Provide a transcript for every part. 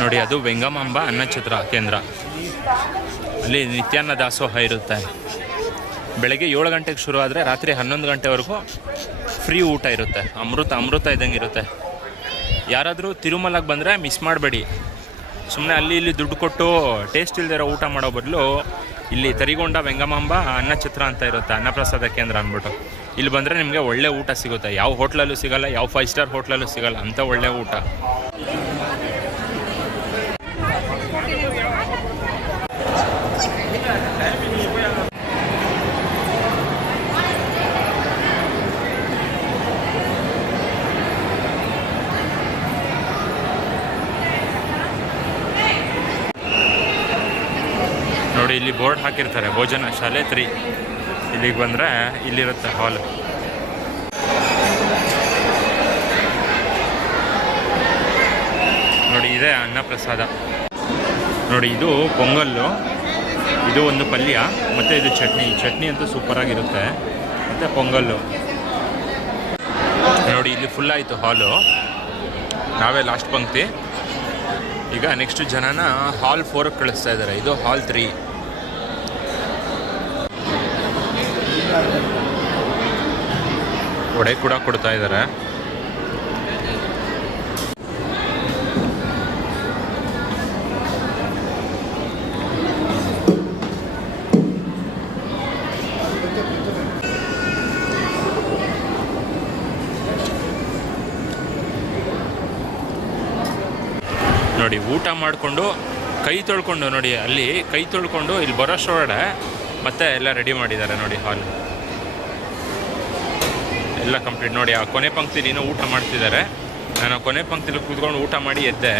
ನೋಡಿ, ಅದು ವೆಂಗಮಾಂಬ ಅನ್ನಛತ್ರ ಕೇಂದ್ರ. ಅಲ್ಲಿ ನಿತ್ಯಾನ್ನ ದಾಸೋಹ ಇರುತ್ತೆ. ಬೆಳಗ್ಗೆ 7 ಗಂಟೆಗೆ ಶುರು ಆದರೆ ರಾತ್ರಿ 11 ಗಂಟೆವರೆಗೂ ಫ್ರೀ ಊಟ ಇರುತ್ತೆ. ಅಮೃತ ಇದ್ದಂಗೆ ಇರುತ್ತೆ. ಯಾರಾದರೂ ತಿರುಮಲಗೆ ಬಂದರೆ ಮಿಸ್ ಮಾಡಬೇಡಿ. ಸುಮ್ಮನೆ ಅಲ್ಲಿ ಇಲ್ಲಿ ದುಡ್ಡು ಕೊಟ್ಟು ಟೇಸ್ಟ್ ಇಲ್ದಿರೋ ಊಟ ಮಾಡೋ ಬದಲು ಇಲ್ಲಿ ತರಿಗೊಂಡ ವೆಂಗಮಾಂಬ ಅನ್ನಛತ್ರ ಅಂತ ಇರುತ್ತೆ, ಅನ್ನಪ್ರಸಾದ ಕೇಂದ್ರ ಅಂದ್ಬಿಟ್ಟು. ಇಲ್ಲಿ ಬಂದರೆ ನಿಮಗೆ ಒಳ್ಳೆ ಊಟ ಸಿಗುತ್ತೆ. ಯಾವ ಹೋಟ್ಲಲ್ಲೂ ಸಿಗೋಲ್ಲ, ಯಾವ 5 ಸ್ಟಾರ್ ಹೋಟ್ಲಲ್ಲೂ ಸಿಗೋಲ್ಲ ಅಂಥ ಒಳ್ಳೆ ಊಟ. ನೋಡಿ, ಇಲ್ಲಿ ಬೋರ್ಡ್ ಹಾಕಿರ್ತಾರೆ, ಭೋಜನ ಶಾಲೆ 3. ಇಲ್ಲಿಗೆ ಬಂದರೆ ಇಲ್ಲಿರುತ್ತೆ ಹಾಲ್. ನೋಡಿ, ಇದೆ ಅನ್ನಪ್ರಸಾದ. ನೋಡಿ, ಇದು ಪೊಂಗಲ್ಲು, ಇದು ಒಂದು ಪಲ್ಯ, ಮತ್ತು ಇದು ಚಟ್ನಿ ಅಂತೂ ಸೂಪರಾಗಿರುತ್ತೆ. ಮತ್ತು ಪೊಂಗಲ್ಲು. ನೋಡಿ, ಇಲ್ಲಿ ಫುಲ್ ಆಯಿತು ಹಾಲು. ನಾವೇ ಲಾಸ್ಟ್ ಪಂಕ್ತಿ. ಈಗ ನೆಕ್ಸ್ಟ್ ಜನನ ಹಾಲ್ 4ಗೆ ಕಳಿಸ್ತಾ ಇದ್ದಾರೆ. ಇದು ಹಾಲ್ 3. ವಡೆ ಕೂಡ ಕೊಡ್ತಾ ಇದ್ದಾರೆ. ನೋಡಿ, ಊಟ ಮಾಡಿಕೊಂಡು ಕೈ ತೊಳ್ಕೊಂಡು, ನೋಡಿ ಅಲ್ಲಿ ಕೈ ತೊಳ್ಕೊಂಡು ಇಲ್ಲಿ ಬರೋಷ್ಟೊಳಗಡೆ ಮತ್ತೆ ಎಲ್ಲ ರೆಡಿ ಮಾಡಿದ್ದಾರೆ. ನೋಡಿ, ಹಾಲ್ ಎಲ್ಲ ಕಂಪ್ಲೀಟ್. ನೋಡಿ, ಆ ಕೊನೆ ಪಂಕ್ತಿಲಿ ಇನ್ನೂ ಊಟ ಮಾಡ್ತಿದ್ದಾರೆ. ನಾನು ಕೊನೆ ಪಂಕ್ತಿಲಿ ಕೂತ್ಕೊಂಡು ಊಟ ಮಾಡಿ ಎದ್ದೆ.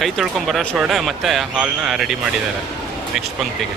ಕೈ ತೊಳ್ಕೊಂಡು ಬರೋಷ್ಟೊಳಗಡೆ ಮತ್ತೆ ಹಾಲ್ನ ರೆಡಿ ಮಾಡಿದ್ದಾರೆ ನೆಕ್ಸ್ಟ್ ಪಂಕ್ತಿಗೆ.